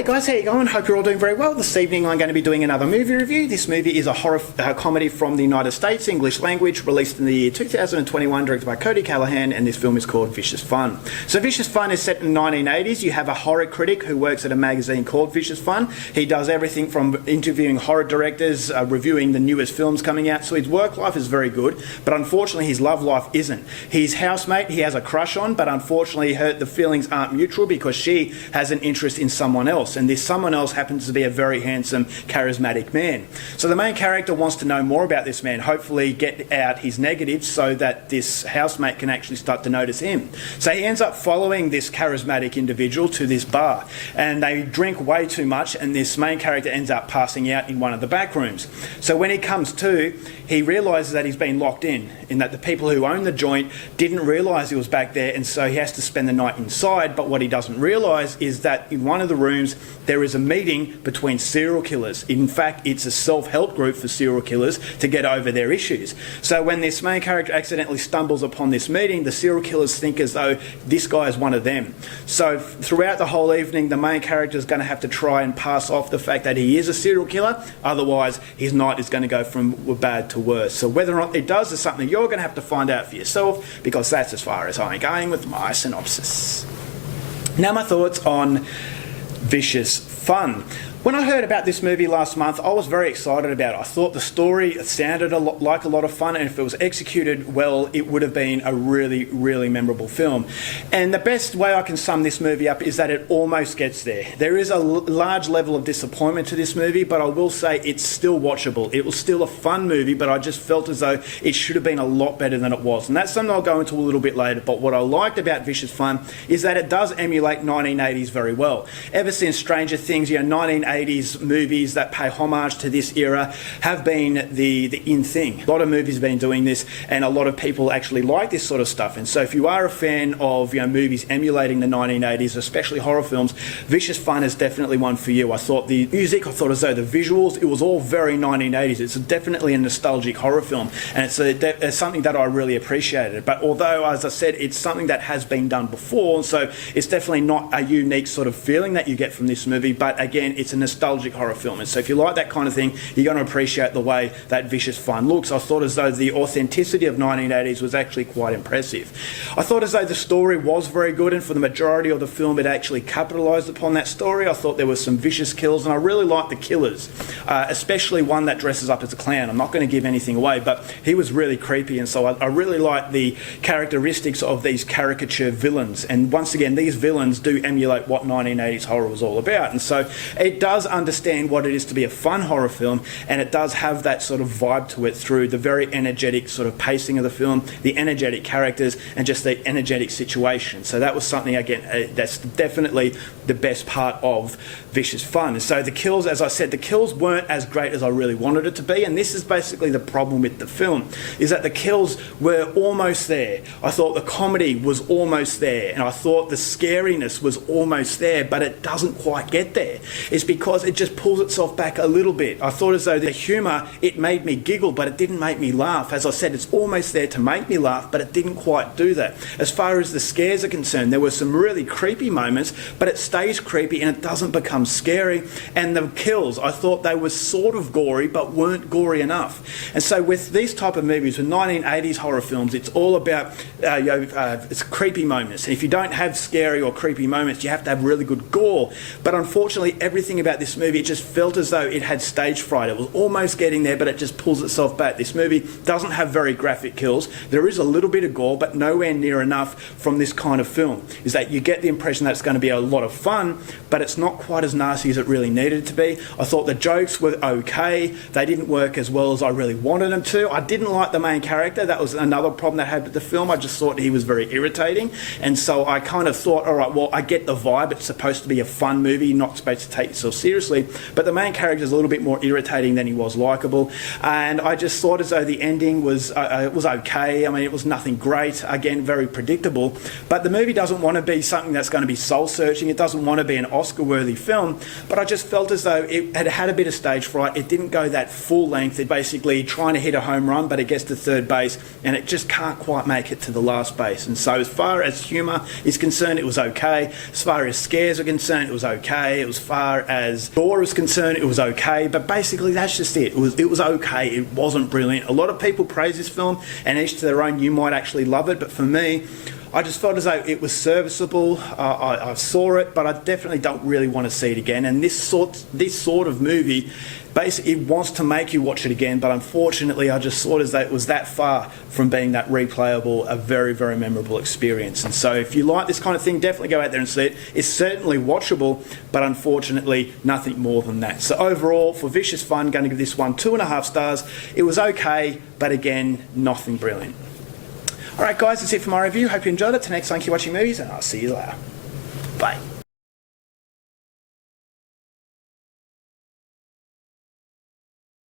Hey guys, how you going? Hope you're all doing very well. This evening I'm going to be doing another movie review. This movie is a horror comedy from the United States, English language, released in the year 2021, directed by Cody Callahan, and this film is called Vicious Fun. So Vicious Fun is set in the 1980s. You have a horror critic who works at a magazine called Vicious Fun. He does everything from interviewing horror directors, reviewing the newest films coming out, so his work life is very good, but unfortunately his love life isn't. His housemate he has a crush on, but unfortunately the feelings aren't mutual because she has an interest in someone else. And this someone else happens to be a very handsome, charismatic man. So the main character wants to know more about this man, hopefully get out his negatives so that this housemate can actually start to notice him. So he ends up following this charismatic individual to this bar, and they drink way too much, and this main character ends up passing out in one of the back rooms. So when he comes to, he realises that he's been locked in that the people who own the joint didn't realise he was back there, and so he has to spend the night inside. But what he doesn't realise is that in one of the rooms there is a meeting between serial killers. In fact, it's a self-help group for serial killers to get over their issues. So when this main character accidentally stumbles upon this meeting, the serial killers think as though this guy is one of them. So throughout the whole evening, the main character is going to have to try and pass off the fact that he is a serial killer, otherwise his night is going to go from bad to worse. So whether or not it does is something you're going to have to find out for yourself, because that's as far as I'm going with my synopsis. Now my thoughts on Vicious Fun. When I heard about this movie last month, I was very excited about it. I thought the story sounded like a lot of fun, and if it was executed well, it would have been a really, really memorable film. And the best way I can sum this movie up is that it almost gets there. There is a large level of disappointment to this movie, but I will say it's still watchable. It was still a fun movie, but I just felt as though it should have been a lot better than it was. And that's something I'll go into a little bit later, but what I liked about Vicious Fun is that it does emulate 1980s very well. Ever since Stranger Things, 1980s movies that pay homage to this era have been the in thing. A lot of movies have been doing this, and a lot of people actually like this sort of stuff. And so if you are a fan of movies emulating the 1980s, especially horror films, Vicious Fun is definitely one for you. I thought the music, I thought as though the visuals, it was all very 1980s. It's definitely a nostalgic horror film, and it's something that I really appreciated. But although, as I said, it's something that has been done before, so it's definitely not a unique sort of feeling that you get from this movie, but again, it's a nostalgic horror film, and so if you like that kind of thing, you're going to appreciate the way that Vicious Fun looks. I thought as though the authenticity of 1980s was actually quite impressive. I thought as though the story was very good, and for the majority of the film it actually capitalised upon that story. I thought there were some vicious kills, and I really liked the killers, especially one that dresses up as a clown. I'm not going to give anything away, but he was really creepy, and so I really liked the characteristics of these caricature villains. And once again, these villains do emulate what 1980s horror was all about, and so it does understand what it is to be a fun horror film, and it does have that sort of vibe to it through the very energetic sort of pacing of the film, the energetic characters, and just the energetic situation. So that was something, again, that's definitely the best part of Vicious Fun. And so the kills, as I said, the kills weren't as great as I really wanted it to be, and this is basically the problem with the film, is that the kills were almost there. I thought the comedy was almost there, and I thought the scariness was almost there, but it doesn't quite get there. It's because it just pulls itself back a little bit. I thought as though the humour, it made me giggle, but it didn't make me laugh. As I said, it's almost there to make me laugh, but it didn't quite do that. As far as the scares are concerned, there were some really creepy moments, but it stays creepy and it doesn't become scary. And the kills, I thought they were sort of gory, but weren't gory enough. And so with these type of movies, with 1980s horror films, it's all about it's creepy moments. And if you don't have scary or creepy moments, you have to have really good gore. But unfortunately, everything about this movie, it just felt as though it had stage fright. It was almost getting there, but it just pulls itself back. This movie doesn't have very graphic kills. There is a little bit of gore, but nowhere near enough from this kind of film. Is that you get the impression that it's going to be a lot of fun, but it's not quite as nasty as it really needed to be. I thought the jokes were okay. They didn't work as well as I really wanted them to. I didn't like the main character. That was another problem that I had with the film. I just thought he was very irritating, and so I kind of thought, all right, well, I get the vibe. It's supposed to be a fun movie, not supposed to take yourself seriously, but the main character is a little bit more irritating than he was likeable, and I just thought as though the ending was okay. I mean, it was nothing great, again, very predictable, but the movie doesn't want to be something that's going to be soul-searching. It doesn't want to be an Oscar-worthy film, but I just felt as though it had a bit of stage fright. It didn't go that full length. It basically trying to hit a home run, but it gets to third base, and it just can't quite make it to the last base. And so as far as humour is concerned, it was okay. As far as scares are concerned, it was okay. As far as gore is concerned, it was okay. But basically, that's just it. It was okay. It wasn't brilliant. A lot of people praise this film, and each to their own. You might actually love it, but for me, I just felt as though it was serviceable. I saw it, but I definitely don't really want to see it again. And this sort of movie basically wants to make you watch it again, but unfortunately I just thought as though it was that far from being that replayable, a very, very memorable experience. And so if you like this kind of thing, definitely go out there and see it. It's certainly watchable, but unfortunately nothing more than that. So overall, for Vicious Fun, going to give this one 2.5 stars. It was okay, but again, nothing brilliant. Alright guys, that's it for my review. Hope you enjoyed it. Till next time, keep watching movies, and I'll see you later. Bye.